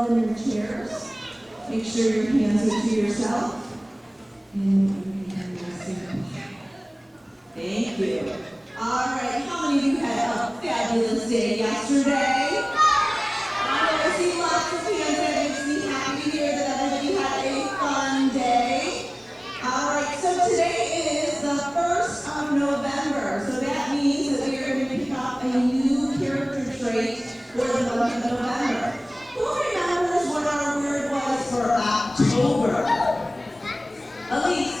all in your chairs. Make sure your hands are to yourself. And you can resting. Thank you. All right, how many of you had a fabulous day yesterday? I see lots of hands. That makes me happy to hear that everybody had a fun day. All right, so today is the 1st of November. So that means that we are going to pick up a new character trait for the month of November. Who remembers what our word was for October? Elise.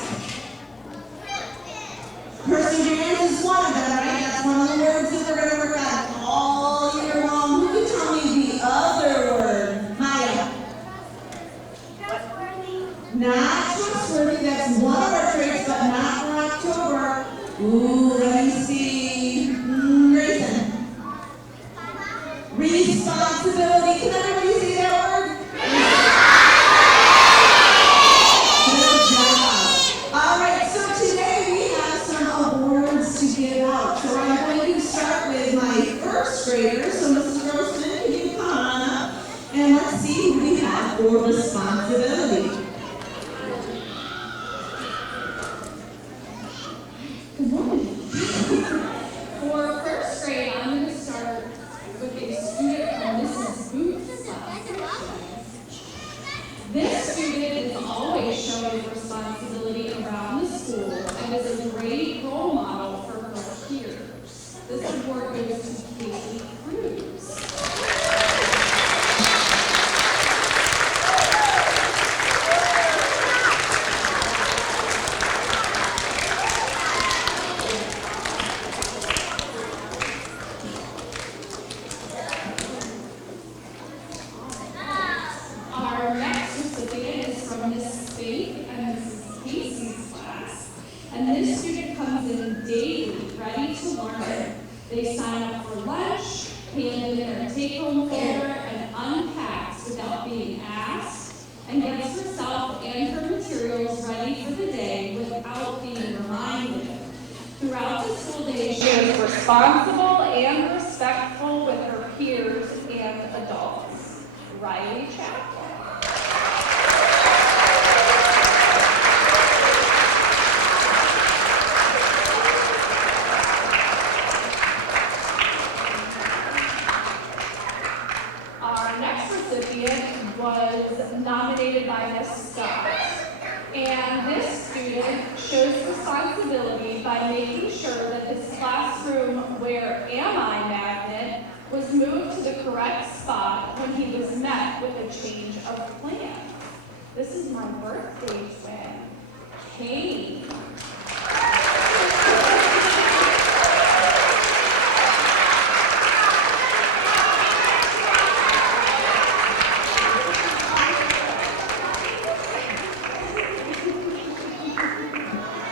Perseverance is one of them, right? That's one of the words that we're going to work on all year long. Who can tell me the other word? Maya. Trustworthy. Not trustworthy. That's one of our traits, but not for October. Ooh, let me see. Grayson. Responsibility. Can everybody say that word? Good job. All right, so today we have some awards to give out. So I'm going to start with my first graders. So Mrs. Grossman, can you come on up? And let's see who we have for responsibility. Good morning. For first grade, I'm going to start with a student from Mrs. Booth's class. This student is always showing responsibility around the school and is a great role model for her peers. This award goes to Pre-K-3rd. Our next recipient is from Miss Faith and Mrs. Casey's class. And this student comes in daily, ready to learn. They sign up for lunch, hand in their take-home folder, and unpacks without being asked, and gets herself and her materials ready for the day without being reminded. Throughout the school day, she is responsible and respectful with her peers and adults. Riley Chapman. Our next recipient was nominated by Miss Scott. And this student shows responsibility by making sure that his classroom "Where Am I" magnet was moved to the correct spot when he was met with a change of plan. This is my birthday twin, Kate.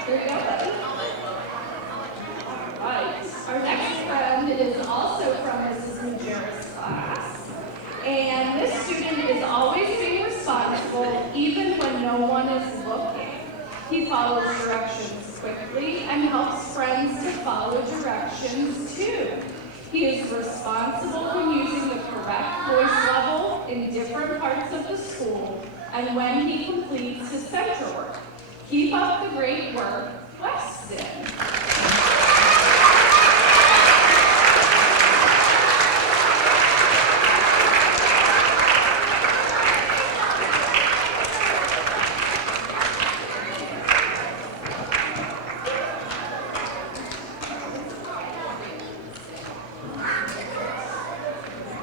There you go, buddy. All right. Our next friend is also from Mrs. Majera's class. And this student is always being responsible even when no one is looking. He follows directions quickly and helps friends to follow directions too. He is responsible when using the correct voice level in different parts of the school and when he completes his center work. Keep up the great work, Weston.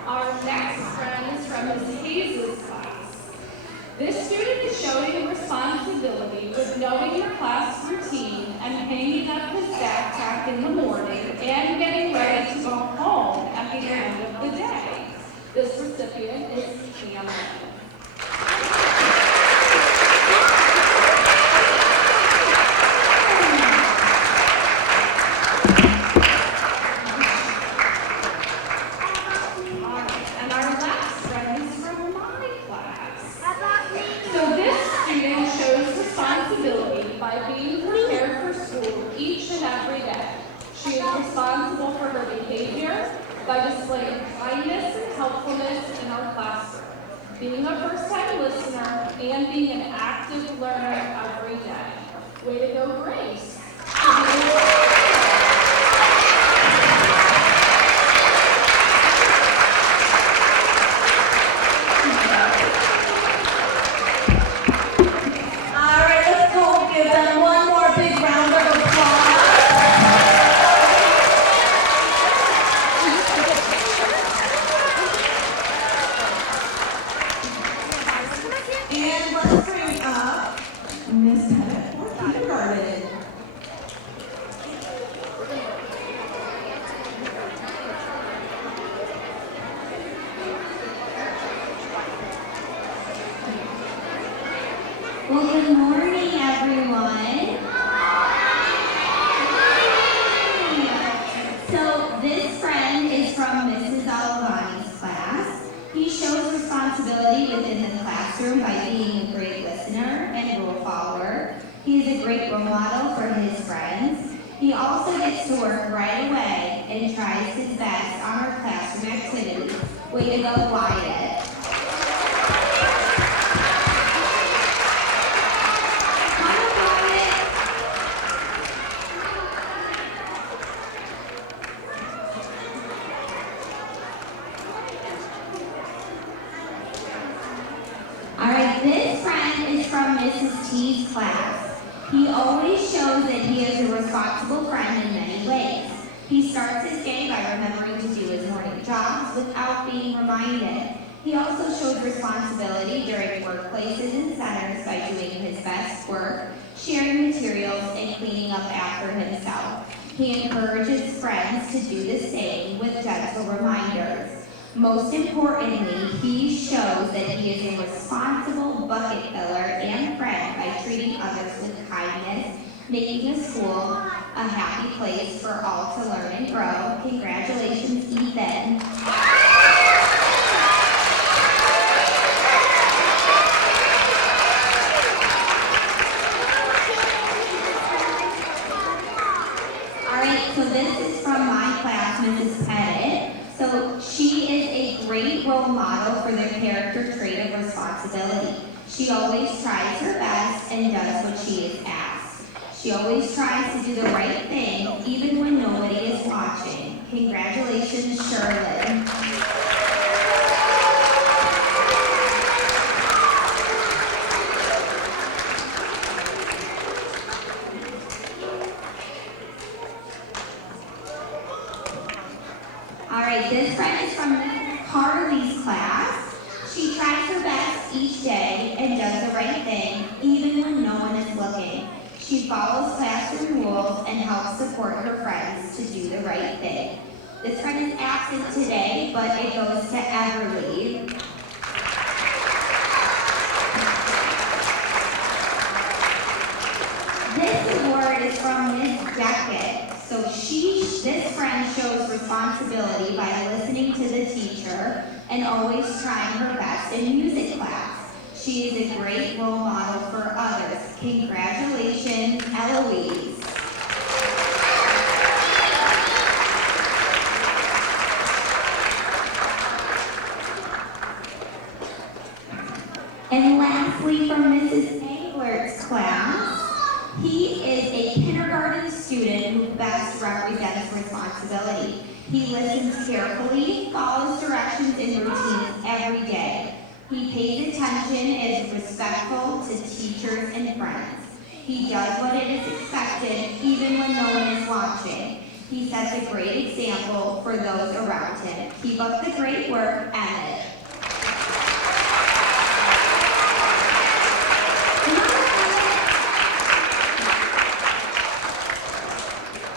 Our next friend is from Ms. Hayes' class. This student is showing responsibility with knowing the class routine and hanging up his backpack in the morning and getting ready to go home at the end of the day. This recipient is Cameron. And our last friend is from my class. So this student shows responsibility by being prepared for school each and every day. She is responsible for her behavior by displaying kindness and helpfulness in our classroom, being and being an active learner every day. Way to go, Grace. All right, let's go give them one more big round of applause. And let's bring up Miss Pettit for kindergarten. Well, good morning, everyone. So this friend is from Mrs. Alavani's class. He shows responsibility within the classroom by being a great listener and rule follower. He is a great role model for his friends. He also gets to work right away and tries his best on our classroom activities. Way to go, Wyatt. Alright, this friend is from Mrs. T's class. He always shows that he is a responsible friend in many ways. He starts his day by remembering to do his morning jogs without being reminded. He also shows responsibility during workplaces and centers by doing his best work, sharing materials, and cleaning up after himself. He encourages friends to do the same with gentle reminders. Most importantly, he shows that he is a responsible bucket filler and friend by treating others with kindness, making the school a happy place for all to learn and grow. Congratulations, Ethan. All right, so this is from my class, Mrs. Pettit. So she is a great role model for the character trait of responsibility. She always tries her best and does what she is asked. She always tries to do the right thing, even when nobody is watching. Congratulations, Sherlyn. All right, this friend is from Carly's class. She tries her best each day and does the right thing, even when no one is looking. She follows classroom rules and helps support her friends to do the right thing. This friend is absent today, but it goes to Everly. This award is from Ms. Beckett. So this friend shows responsibility by listening to the teacher and always trying her best in music class. She is a great role model for others. Congratulations, Eloise. And lastly, from Mrs. Englert's class, he is a kindergarten student who best represents responsibility. He listens carefully, follows directions and routines every day. He pays attention and is respectful to teachers and friends. He does what it is expected, even when no one is watching. He sets a great example for those around him. Keep up the great work, Emmett.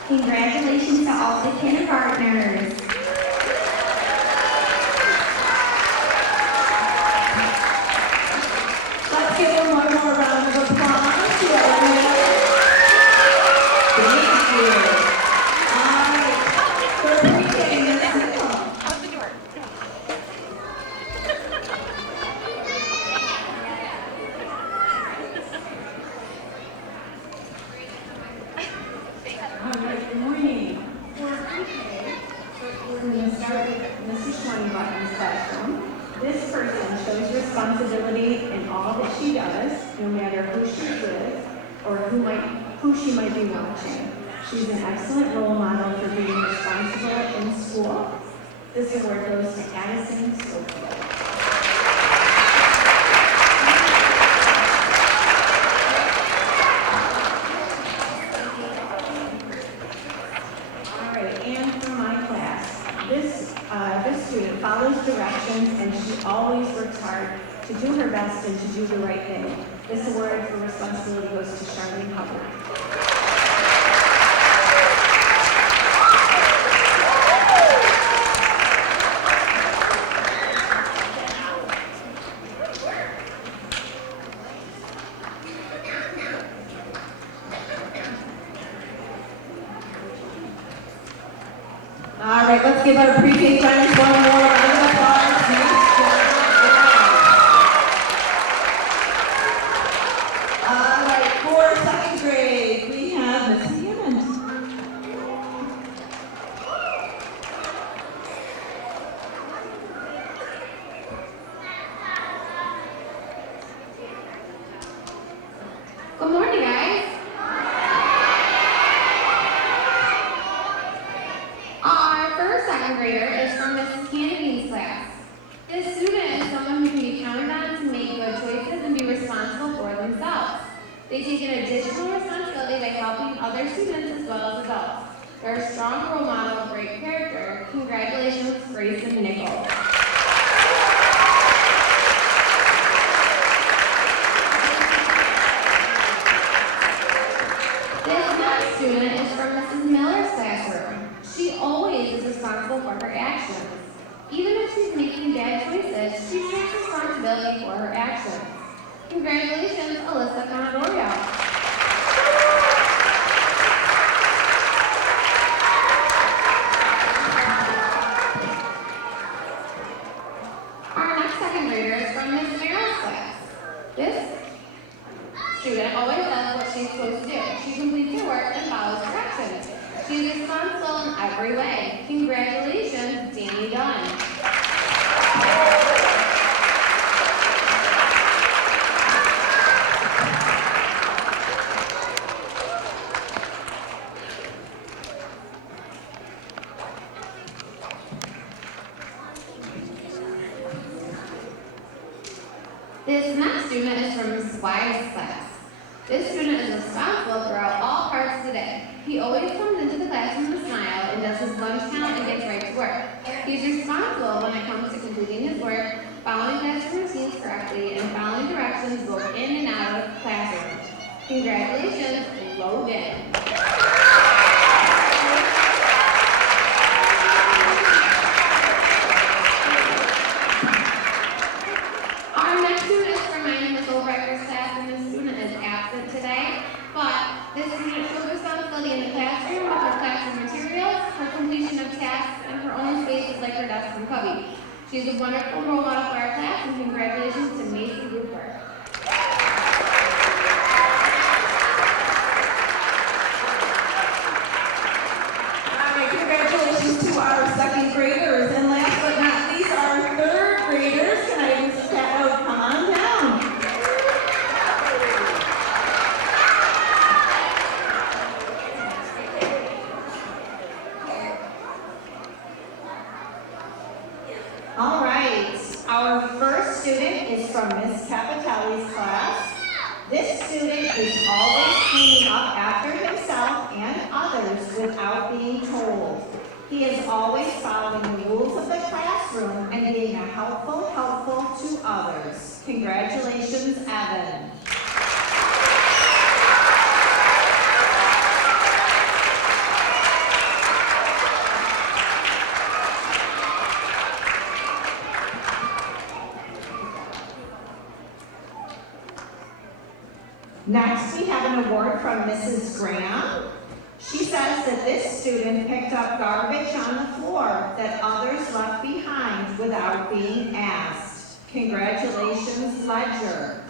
Congratulations to all the kindergartners. Let's give them one more round of applause to our winners. Thank you. All right, for pre-K, let's go. Out the door. All right, good morning. For pre-K, we're going to start with Mrs. Schweinbach's classroom. This person shows responsibility in all that she does, no matter who she's with or who she might be watching. She's an excellent role model for being responsible in school. This award goes to Addison Schofield. All right, and for my class, this student follows directions and she always works hard to do her best and to do the right thing. This award for responsibility goes to Charlene Hubbard. All right, let's give our pre-K friends one more round of applause. Nice job. All right, for second grade, we have Miss Hammond. Good morning, guys. Our first second grader is from Mrs. Kennedy's class. This student is someone who can be counted on to make good choices and be responsible for themselves. They take an additional responsibility by helping other students as well as adults. They're a strong role model of great character. Congratulations, Grace and Nicole. This next student is from Mrs. Miller's classroom. She always is responsible for her actions. Even if she's making bad choices, she takes responsibility for her actions. Congratulations, Alyssa Conadorio. Our next second grader is from Miss Merrill's class. This student always does what she's supposed to do. She completes her work and follows directions. She's responsible in every way. Congratulations, Danny Dunn. This next student is from Ms. Wise's class. This student is responsible throughout all parts of the day. He always comes into the classroom with a smile and does his lunch count and gets right to work. He's responsible when it comes to completing his work, following classroom routines correctly, and following directions both in and out of the classroom. Congratulations, Logan. Our next student is from my Miss O'Brier's class, and this student is absent today. But this student shows responsibility in the classroom with her classroom materials, her completion of tasks, and her own spaces like her desk and cubby. She's a wonderful role model for our class, and congratulations to Macy Rupert. All right, congratulations to our second graders. And last but not least, our third graders. Can I just come on down? All right, our first student is from Miss Capitelli's class. This student is always cleaning up after himself and others without being told. He is always following the rules of the classroom and being a helpful to others. Congratulations, Evan. Next, we have an award from Mrs. Graham. She says that this student picked up garbage on the floor that others left behind without being asked. Congratulations, Ledger.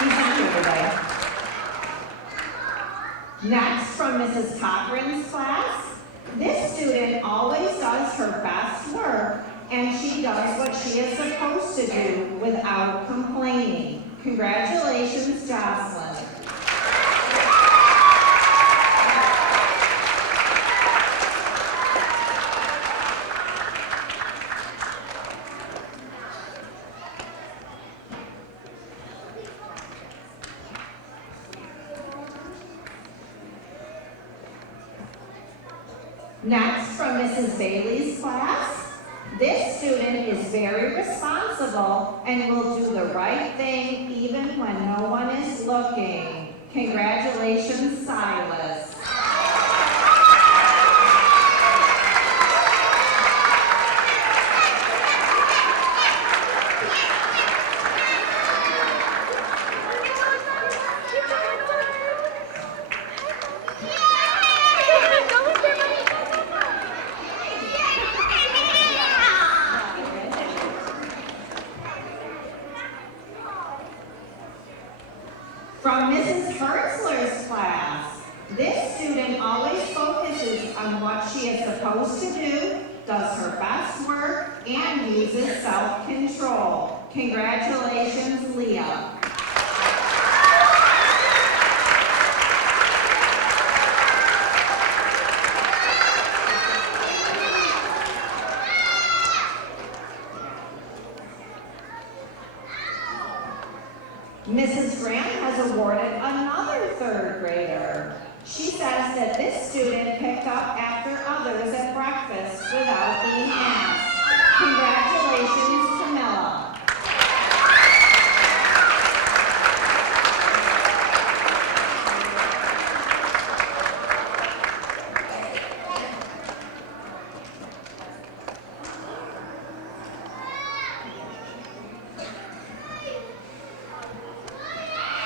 He's not here today. Next, from Mrs. Cochran's class, This student always does her best work, and she does what she is supposed to do without complaining. Congratulations, Jocelyn. Next, from Mrs. Bailey's class, this student is very responsible and will do the right thing even when no one is looking. Congratulations, Silas. From Mrs. Hertzler's class, this student always focuses on what she is supposed to do, does her best work, and uses self-control. Congratulations, Leah. Mrs. Grant has awarded another third grader. She says that this student picked up after others at breakfast without being asked. Congratulations, Camilla.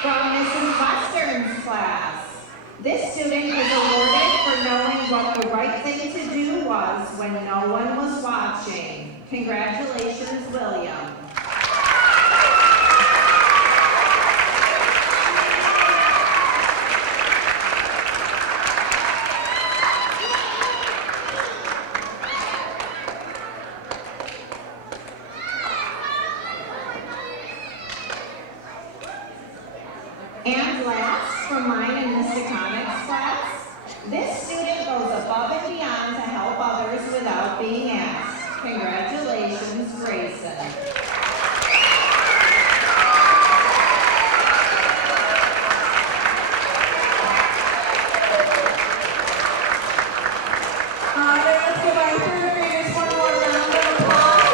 From Mrs. Western's class, this student is awarded for knowing what the right thing to do was when no one was watching. Congratulations, William. And last, from mine and Miss DeConnick's class, this student goes above and beyond to help others without being asked. Congratulations, Grayson. Let's give our third graders one more round of applause.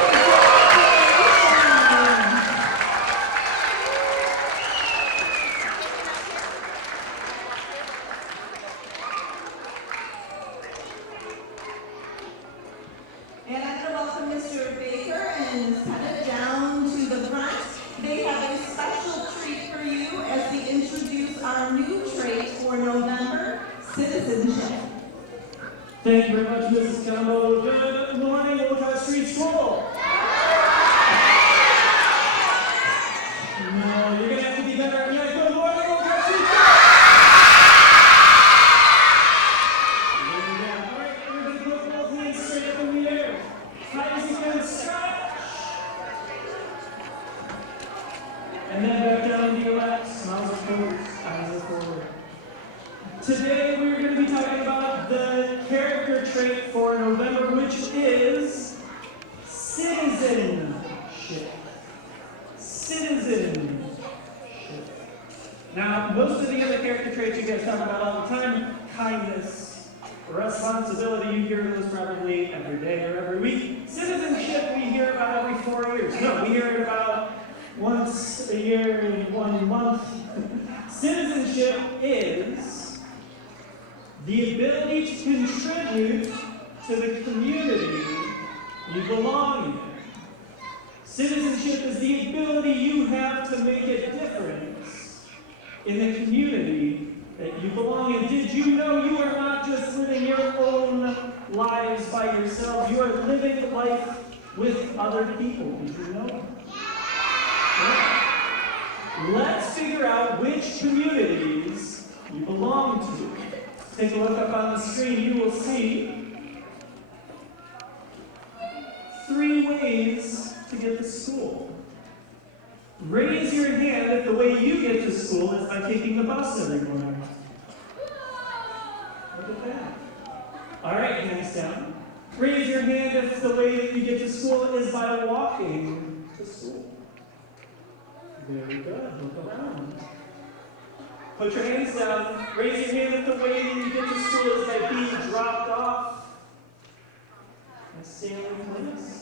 And I'm going to welcome Mr. Baker and Ms. Pettit down to the front. They have a special treat for you as they introduce our new trait for November, Citizenship. Thank you very much, Mrs. Campbell. Good morning, Old Street School. No, you're going to have to be better. Yeah, good morning, Old Street School. Yeah, all right, everybody put both hands straight up in the air. High as you can, stretch. And then back down into your laps. Mouths are closed, eyes are forward. Today we're going to be talking about the character trait for November, which is citizenship. Citizenship. Now, most of the other character traits you guys talk about all the time, kindness, responsibility, you hear those probably every day or every week. Citizenship, we hear about every 4 years. No, we hear it about once a year and 1 month. Citizenship is the ability to contribute to the community you belong in. Citizenship is the ability you have to make a difference in the community that you belong in. Did you know you are not just living your own lives by yourself, you are living life with other people? Did you know? Yeah. Let's figure out which communities you belong to. Take a look up on the screen. You will see 3 ways to get to school. Raise your hand if the way you get to school is by taking the bus every morning. Look at that. All right, hands down. Raise your hand if the way that you get to school is by walking to school. Very good. Look around. Put your hands down. Raise your hand if the way that you get to school is by being dropped off and staying in place.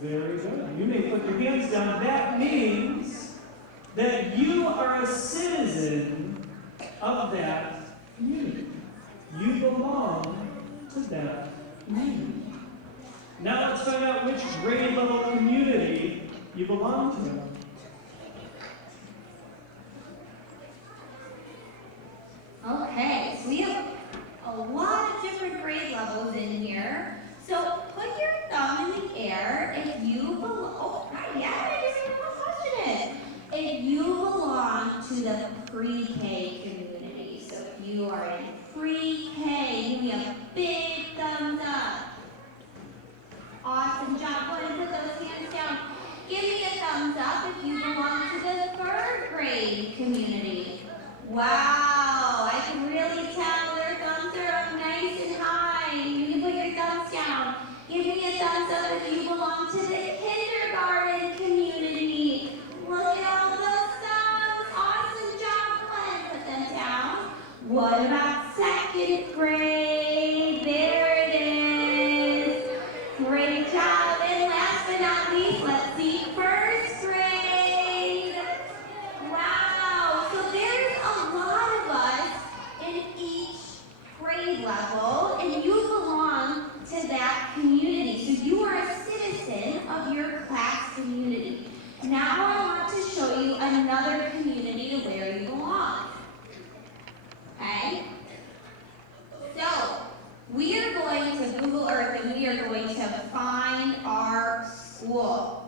Very good. You may put your hands down. That means that you are a citizen of that community. You belong to that community. Now let's find out which grade level community you belong to. Okay, so we have a lot of different grade levels in here. So put your thumb in the air if you belong. Oh, not yet. I just heard what question is. If you belong to the pre-K community, so if you are in pre-K, give me a big thumbs up. Awesome job. Go ahead and put those hands down. Give me a thumbs up if you belong to the 3rd grade community. Wow, I can really tell their thumbs are up nice and high. You can put your thumbs down. Give me a thumbs up if you belong to the kindergarten community. Look at all those thumbs. Awesome job. Go ahead and put them down. What about 2nd grade? There it is. Great job. And last but not least, let's see 1st grade. Wow. So there's a lot of us in each grade level, and you belong to that community. So you are a citizen of your class community. Now I want to show you another community where you belong. Okay? So we are going to Google Earth and we are going to find our school.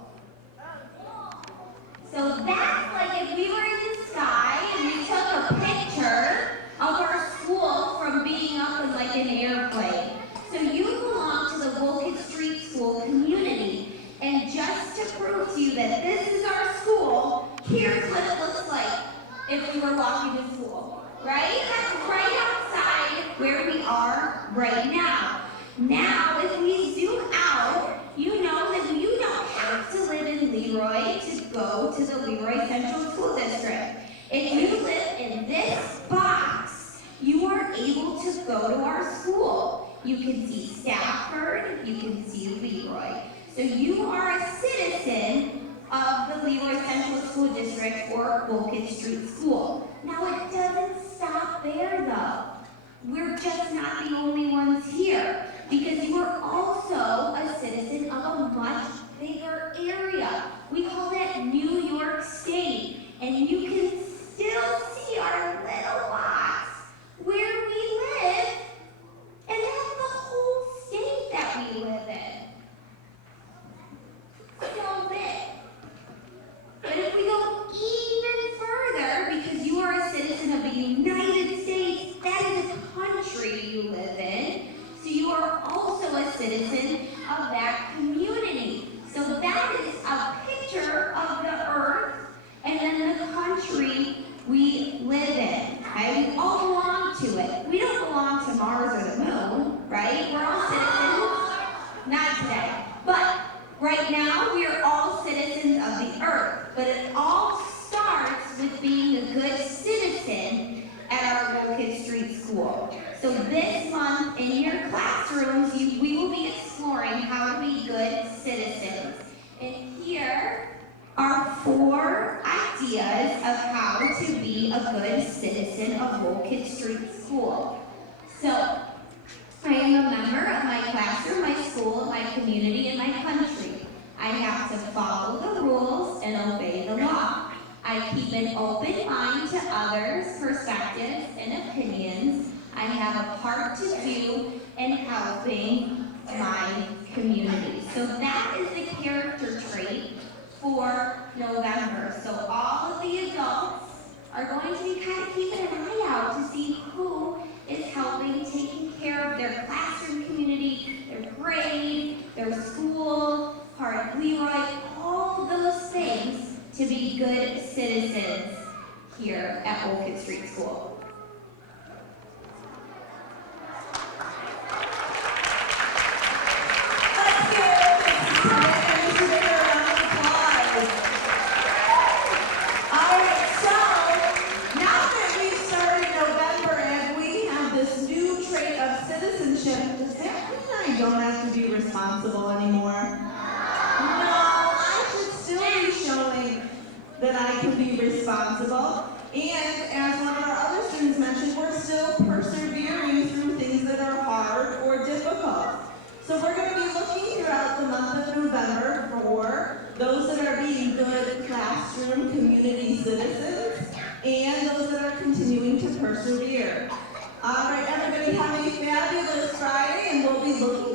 So that's like if we were in the sky and we took a picture of our school from being up in like an airplane. So you belong to the Wilkins Street School community. And just to prove to you that this is our school, here's what it looks like if we were walking to school. Right? That's right outside where we are right now. Now, if we zoom out, you know that you don't have to live in Leroy to go to the Leroy Central School District. If you live in this box, you are able to go to our school. You can see Stafford, you can see Leroy. So you are a citizen of the Leroy Central School District or Wilkins Street School. Now it doesn't stop there though. We're just not the only ones here because you are also a citizen of a much bigger area. We call that New York State. And you can still see our little box where we live, and that's the whole state that we live in. So big. But if we go even further, because you are a citizen of the United States, that is a country you live in, so you are also a citizen of that community. So that is a picture of the earth and then the country we live in. Okay? We all belong to it. We don't belong to Mars or the moon, right? We're all citizens. Not today. But right now, we are all citizens of the earth. But it all starts with being a good citizen at our Wilkins Street School. So this month in your classrooms, we will be exploring how to be good citizens. And here are 4 ideas of how to be a good citizen of Wilkins Street School. So, I am a member of my classroom, my school, my community, and my country. I have to follow the rules and obey the law. I keep an open mind to others' perspectives and opinions. I have a part to do in helping my community. So that is the character trait for November. So all of the adults are going to be kind of keeping an eye out to see who is helping taking care of their classroom community, their grade, their school, to be good citizens here at Old Street School. Does that mean I don't have to be responsible anymore? No, I should still be showing that I can be responsible. And as one of our other students mentioned, we're still persevering through things that are hard or difficult. So we're going to be looking throughout the month of November for those that are being good classroom community citizens and those that are continuing to persevere. All right, everybody have a fabulous Friday, and we'll be looking